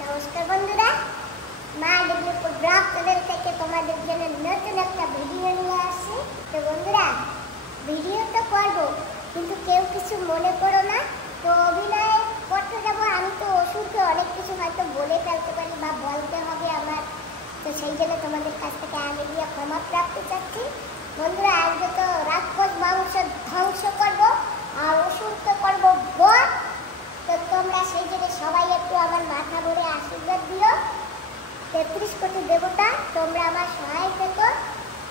নমস্কার বন্ধুরা, মা ডেভেলপার ব্লগ চ্যানেল থেকে তোমাদের জন্য নতুন একটা ভিডিও নিয়ে আসছি। তো বন্ধুরা, ভিডিও তো করব, কিন্তু কেউ কিছু মনে করো না। তো অভিনয় করতে যাবো, আমি তো ওষুধকে অনেক কিছু হয়তো বলে ফেলতে পারি বা বলতে হবে আমার, তো সেই জন্য তোমাদের কাছ থেকে আমি দিয়ে ক্ষমা প্রাপ্তি চাচ্ছি। বন্ধুরা, আজকে তো রাক্ষস বংশ ধ্বংস করবো আর ওষুধকে করবো বধ। তো তোমরা সেই জন্য সবাই একটু আমার মাথা ভরে আশীর্বাদ দিও। 33 কোটি দেবতা, তোমরা আমার সহায় থেকো।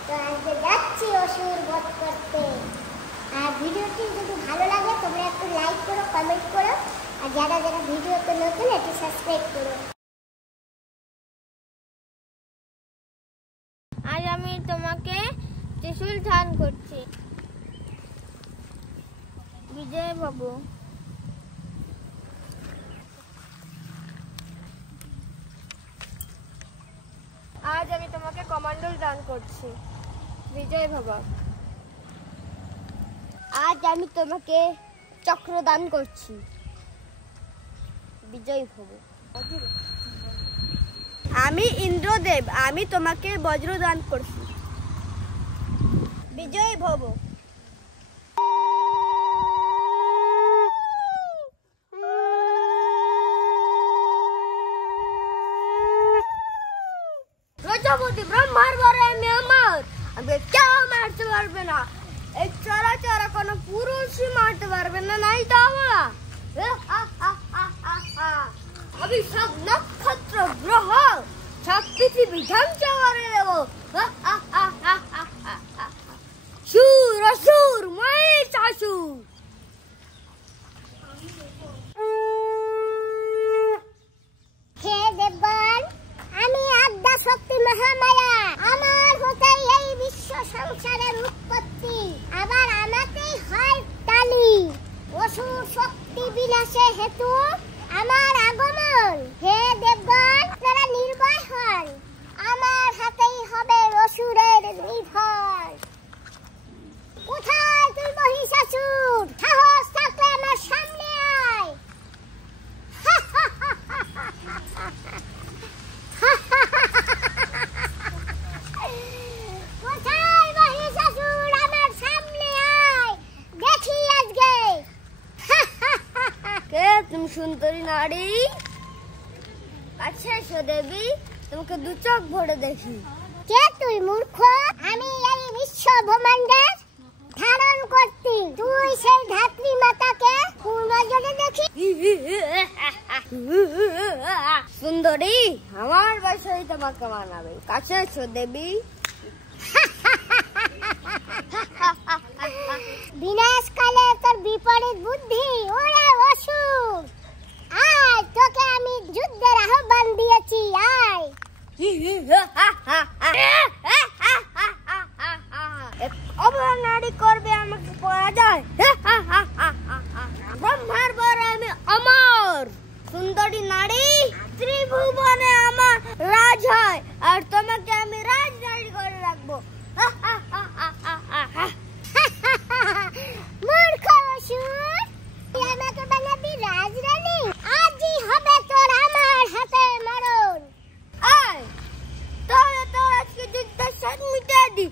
তো আজকে যাচ্ছি অসুর বধ করতে। আর ভিডিওটি যদি ভালো লাগে তোমরা একটু লাইক করো, কমেন্ট করো, আর যারা যারা ভিডিওতে নতুন একটু সাবস্ক্রাইব করো। আজ আমি তোমাকে ত্রিশূল ধান করছি। বিজয় বাবু, আজ আমি তোমাকে কমান্ডল দান করছি। বিজয় বাবা, আজ আমি তোমাকে চক্র দান করছি। বিজয় ভব। আমি ইন্দ্রদেব, আমি তোমাকে বজ্র দান করছি। বিজয় ভব। প্রজাপতি ব্রহ্মার বরে আমি আমার, আমাকে কেউ মারতে পারবে না। এই চরাচরা কোনো পুরুষই মারতে পারবে না, নাই তো আমরা। আমি সব নক্ষত্র গ্রহ সব পৃথিবী ধ্বংস করে দেব। সুর অসুর মহিষাসুর। হে দেবগণ, আমি আদ্যা শক্তি মহামায়া, আমার হতেই এই বিশ্ব সংসারের উৎপত্তি, আবার আমাতেই হয় তালি। অসুর শক্তি বিনাশে হেতু আমার আগমন। হে দেবগণ, আপনারা নির্ভয় হন, আমার হাতেই হবে অসুরের নিধন। কোথায় তুই মহিষাসুর? সাহস থাকলে আমার সামনে আয়। কোথায় মহিষাসুর? আমার সামনে আয়, দেখি আজকে। কে তুমি সুন্দরী নারী? আচ্ছা এসো দেবী, তোমাকে দু চোখ ভরে দেখি। কে তুই মূর্খ? আমি এই বিশ্ব ব্রহ্মাণ্ডের ধারণ করতি, তুই সেই ধাত্রী মাতাকে পূর্ণজনে দেখি। সুন্দরী, আমার বয়সেই তোমাকে মানাবে, কাছে এসো দেবী। বিনাশকালে তোর বিপরীত বুদ্ধি, ওরে অসুর। আয়, তোকে আমি যুদ্ধের আহ্বান দিয়েছি, আয়। অবনারী করবে আমাকে পরাজয়। ব্রহ্মার বরে আমি অমর। সুন্দরী নারী, ত্রিভুবনে আমার রাজ হয়, আর তোমাকে আমি রাজনারী করে রাখবো। মূর্খ অসুর, তুই আমাকে বানাবি রাজরানী? আজই হবে তোর আমার হাতে মরণ। আয়, তাহলে তো আজকে যুদ্ধের স্বাদ মিটিয়ে দি।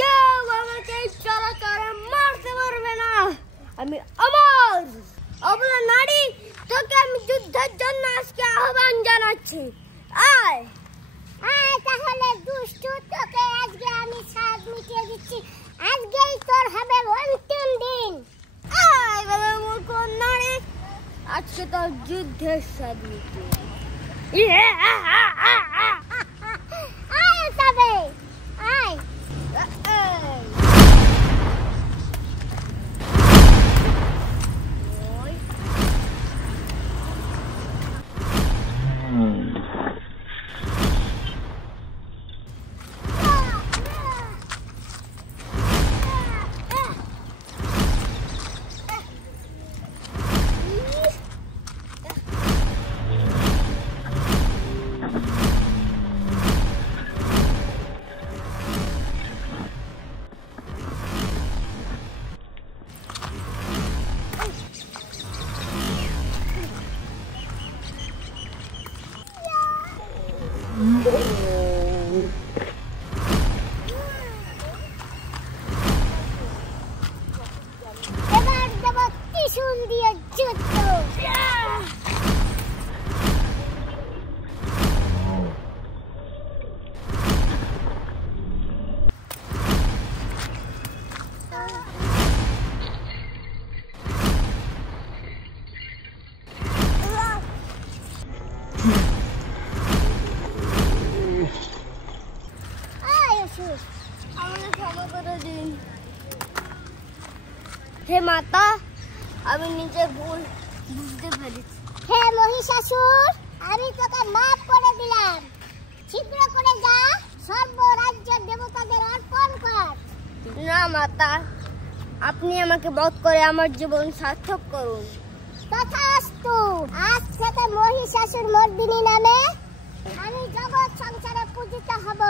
কেউ আমাকে চলাচলে মারতে পারবে না, আমি অমর। অবলা নারী, তোকে আমি যুদ্ধের জন্য আজকে আহ্বান জানাচ্ছি। আয় আয়, তাহলে দুষ্টু, তোকে আজকে আমি স্বাদ মিটিয়ে দিচ্ছি। আজকেই তোর হবে অন্তিম দিন। আয় বাবা মূর্খ নারী, আজকে তোর যুদ্ধের স্বাদ মিটিয়ে দি। আয় তবে, আয়। এবার দেব ত্রিশূল দিয়ে যুদ্ধ। হে মাতা, আমি নিজের ভুল বুঝতে পেরেছি। হে মহিষাসুর, আমি তোকে মাফ করে দিলাম। শীঘ্র করে যা, সর্ব রাজ্যের দেবতাদের অর্পণ কর। না মাতা, আপনি আমাকে বধ করে আমার জীবন সার্থক করুন। তথাস্তু। আজ থেকে মহিষাসুর মর্দিনী নামে আমি জগৎ সংসারে পূজিত হব।